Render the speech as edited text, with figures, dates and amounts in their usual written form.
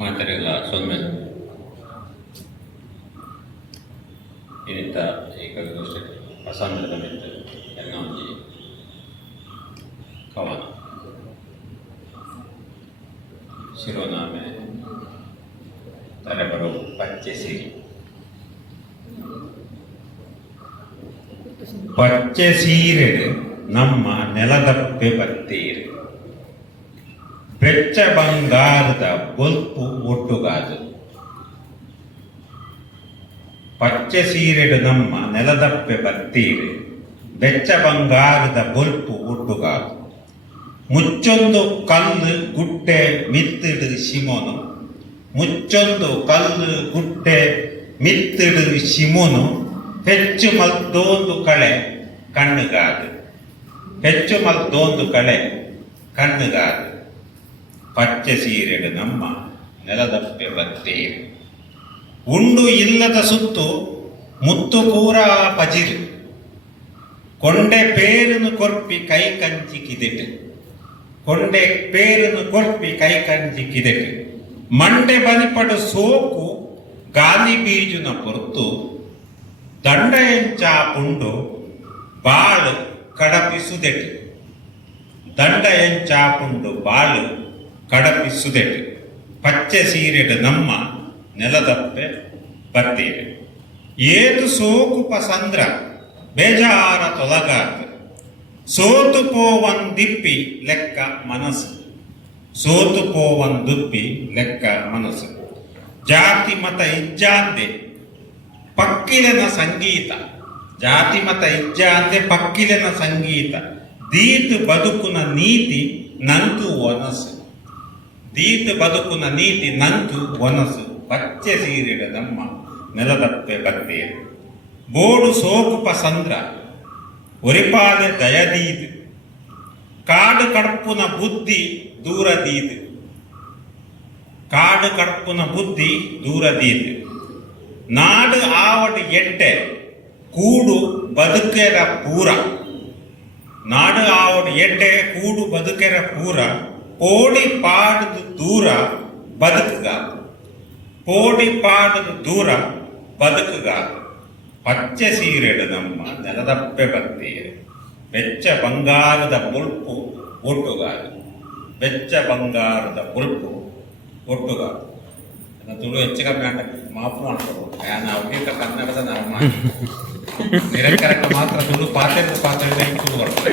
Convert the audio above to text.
ಮಾತರೆಲ್ಲ ಸೊನ್ನೆ ಇನ್ನಿತ ಏಕಗೋಷ್ಠಿ ಅಸಾಂದ್ರದ ಮಿತ್ತು ಎಲ್ಲ ಒಂಜಿ ಕವನ ಶಿರೋನಾಮೆ ತಲೆಬರು ಪಚ್ಚೆ ಸಿರಿ. ಪಚ್ಚೆ ಸೀರೆಡು ನಮ್ಮ ನೆಲದಪ್ಪೆ ಬತ್ತೀರು, ಬೆಚ್ಚ ಬಂಗಾರದ ಬೊಲ್ಪು ಒಟ್ಟುಗಾದು. ಪಚ್ಚೆ ಸೀರೆಡು ನಮ್ಮ ನೆಲದಪ್ಪೆ ಬತ್ತೀರು, ಬೆಚ್ಚ ಬಂಗಾರದ ಬೊಲ್ಪು ಒಟ್ಟುಗಾದು. ಮುಚ್ಚೊಂದು ಕಲ್ಲು ಗುಡ್ಡೆ ಮಿತ್ತಿಡು ಶಿಮೋನು, ಮುಚ್ಚೊಂದು ಕಲ್ಲು ಗುಡ್ಡೆ ಮಿತ್ತಿಡು ಶಿಮೋನು, ಹೆಚ್ಚು ಮಲ್ದೋಂದು ಕಳೆ ಕಣ್ಣುಗಾದು, ಹೆಚ್ಚು ಮಲ್ದೋಂದು ಕಳೆ ಕಣ್ಣುಗಾದು. ಪಚ್ಚೆ ಸೀರೆಡು ನಮ್ಮ ನೆಲದಪ್ಪೆ ಬತ್ತೀರು, ಉಂಡು ಇಲ್ಲದ ಸುತ್ತು ಮುತ್ತು ಪೂರ ಪಜಿರು. ಕೊಂಡೆ ಪೇರನು ಕೊರ್ಪಿ ಕೈ ಕಂಚಿ ಕಿದಿಟು, ಕೊಂಡೆ ಪೇರನು ಕೊರ್ಪಿ ಕೈ ಕಂಚಿ ಕಿದಿಟು. ಮಂಡೆ ಬಲಿಪಡು ಸೋಕು ಗಾಲಿ ಬೀಜುನ ಪೊರ್ತು, ದಂಡ ಎಂಚಾಪುಂಡು ಬಾಳು ಕಡಪಿಸುದೆಟು, ದಂಡ ಎಂಚಾಪುಂಡು ಬಾಳು ಕಡಪಿಸುದೆಟು. ಪಚ್ಚೆ ಸೀರೆಡು ನಮ್ಮ ನೆಲದಪ್ಪೆ ಬತ್ತೀರು, ಏತು ಸೋಕು ಪಸಂದ್ರ ಬೇಜಾರ ತೊಲಗಾತು. ಸೋತು ಪೋವಂದಿಪ್ಪಿ ಲೆಕ್ಕ ಮನಸ್ಸು, ಸೋತು ಪೋವಂದುಪ್ಪಿ ಲೆಕ್ಕ ಮನಸ್ಸು. ಜಾತಿ ಮತ ಇಜ್ಜಾಂದೆ ಪಕ್ಕಿಲೆನ ಸಂಗೀತ, ಜಾತಿ ಮತ ಇಜ್ಜಾಂದೆ ಪಕ್ಕಿಲೆನ ಸಂಗೀತ. ದೀತು ಬದುಕುನ ನೀತಿ ನಂತು ಒನಸು, ದೀತು ಬದುಕುನ ನೀತಿ ನಂತು ಒನಸು. ಪಚ್ಚೆ ಸೀರೆಡು ನಮ್ಮ ನೆಲದಪ್ಪೆ ಬತ್ತೀರು, ಬೋಡು ಸೋಕು ಪಸಂದ್ರ ಒರಿಪಾಲೆ ದಯದೀದು. ಕಾಡು ಕಡ್ಪುನ ಬುದ್ಧಿ ದೂರದೀದು, ಕಾಡು ಕಡ್ಪುನ ಬುದ್ಧಿ ದೂರದೀದು. ನಾಡು ಆವಡು ಎಡ್ಡೆ ಕೂಡು ಬದುಕೆರ ಪೂರ, ನಾಡು ಆವಡು ಎಡ್ಡೆ ಕೂಡು ಬದುಕೆರ ಪೂರ. ಪೋಡಿ ಪಾಡದು ದೂರ ಬದುಕುಗಾದು, ಪೋಡಿ ಪಾಡದು ದೂರ ಬದುಕುಗಾದು. ಪಚ್ಚೆ ಸೀರೆಡು ನಮ್ಮ ನೆಲದಪ್ಪೆ ಬತ್ತೀರು, ಬೆಚ್ಚ ಬಂಗಾರದ ಬೊಲ್ಪು ಒಟ್ಟುಗಾದು, ಬೆಚ್ಚ ಬಂಗಾರದ ಬೊಲ್ಪು ಒಟ್ಟುಗಾದು. ತುಳು ಹೆಚ್ಚು ಕಮ್ಮಿ ಆಟ ಮಾಪು ಮಾಡ್ಕೋಬೋದು. ನಾವು ಕನ್ನಡದ ನಾವು ಮಾಡಿ ನಿರಂಕರಕ್ಕೆ ಮಾತ್ರ ತುಳು ಪಾತ್ರೆ ತುಳು ಬರ್ತದೆ.